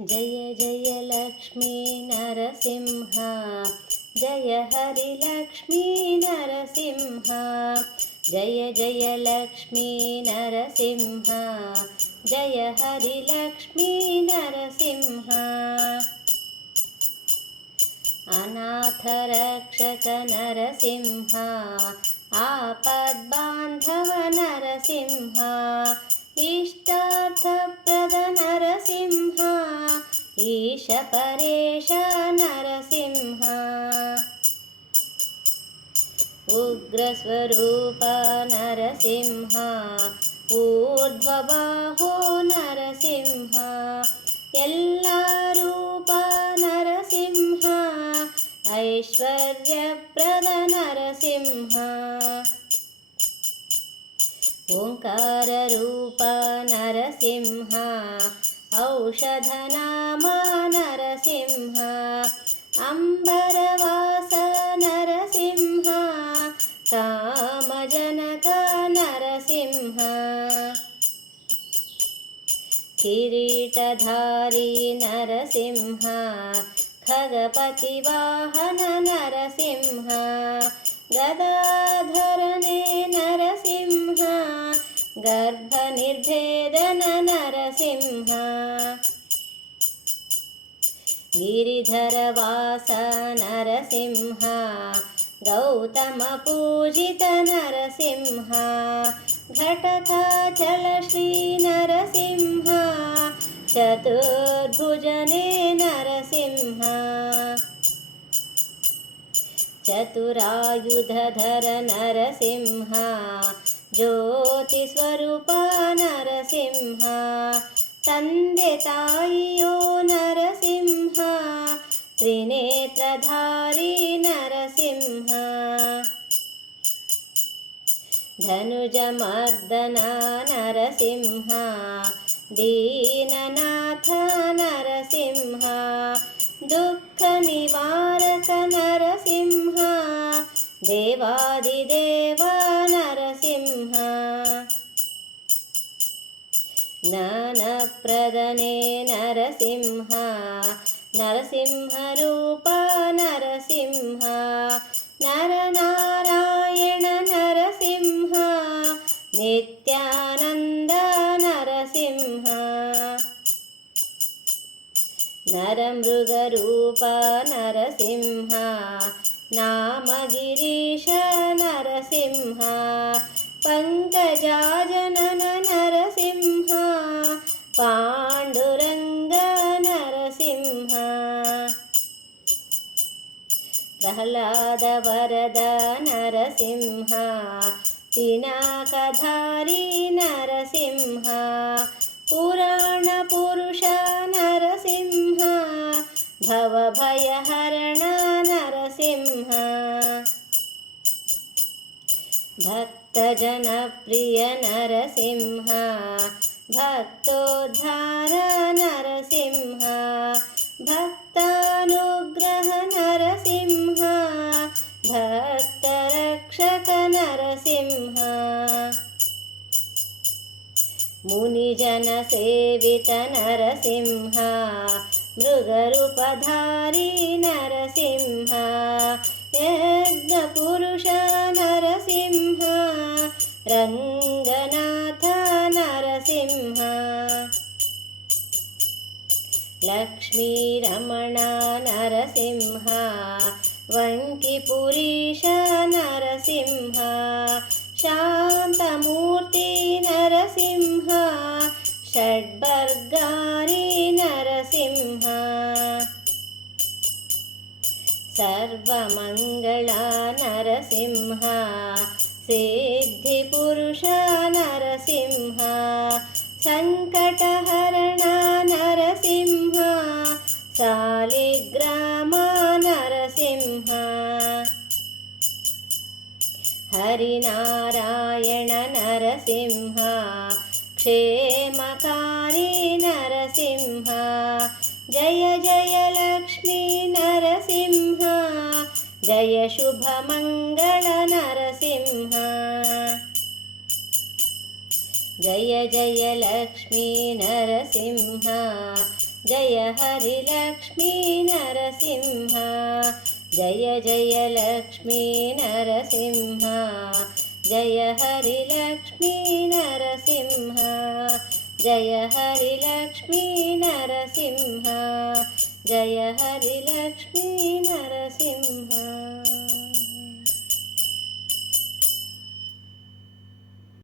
जय जय लक्ष्मी नरसिंह, जय हरि लक्ष्मी नरसिंह। जय जय लक्ष्मी नरसिंह, जय हरि लक्ष्मी नरसिंह। अनाथ रक्षक नरसिंह, आपद्बान्धव नरसिंह। इष्टार्थप्रद नरसिंह, ईश परेश नरसिंह। उग्रस्वरूप नरसिंह, ऊर्ध्वबाहो नरसिंह। एल्लारूप नरसिंह, ऐश्वर्यप्रद नरसिंह। ओंकाररूप नरसिंह, औषधनाम नरसिंह। अंबरवास नरसिंह, कामजनक नरसिंह। किरीटधारी नरसिंह, खगपतिवाहन नरसिंह। गदाधरने नरसिंह, गर्भनिर्भेदन नरसिंह। गिरिधरवास नरसिंह, गौतमपूजित नरसिंह। घटकाचलश्री नरसिंह, चतुर्भुजने नरसिंह। चतुरायुधधर नरसिंह, ज्योतिस्वरूप नरसिंह। तंदे ताइयो नरसिंह, त्रिनेत्रधारी नरसिंह। धनुजमर्दन नरसिंह, दीननाथ नरसिंह। दुःखनिवारक नरसिंह, देवादिदेव नरसिंह। ज्ञानप्रदने नरसिंह, नरसिंहरूप नरसिंह। नरनारायण नरसिंह, नित्यानन्द नरसिंह। नरमृगरूप नरसिंह, नामगिरीश नरसिंह। पङ्कजाजनन नरसिंह, पाण्डुरङ्ग नरसिंह। प्रह्लादवरद नरसिंह, पिनाकधारी नरसिंह। पुराणपुरुष नरसिंह, भवभयहरण नरसिंह। भक्तजनप्रिय नरसिंह, भक्तोद्धार नरसिंह। भक्तानुग्रह नरसिंह, भक्तरक्षक नरसिंह। मुनिजनसेवित नरसिंह, मृगरूपधारी नरसिंह। यज्ञपुरुष नरसिंह, रङ्गनाथ नरसिंह। लक्ष्मीरमण नरसिंह, वङ्किपुरीश नरसिंह। शान्तमूर्ति नरसिंह, षड्वर्गारि नरसिंह। सर्वमङ्गल नरसिंह, सिद्धिपुरुष नरसिंह। सङ्कटहरण नरसिंह, शालिग्राम नरसिंह। हरिनारायण नरसिंह, क्षेमकारी नरसिंह। जय जय लक्ष्मी नरसिंह, जय शुभमङ्गल नरसिंह। जय जय लक्ष्मी नरसिंह, జయ హరి లక్ష్మీ నరసింహ జయ జయ లక్ష్మీ నరసింహ జయ హరి లక్ష్మీ నరసింహ జయ హరి లక్ష్మీ నరసింహ జయ హరి లక్ష్మీ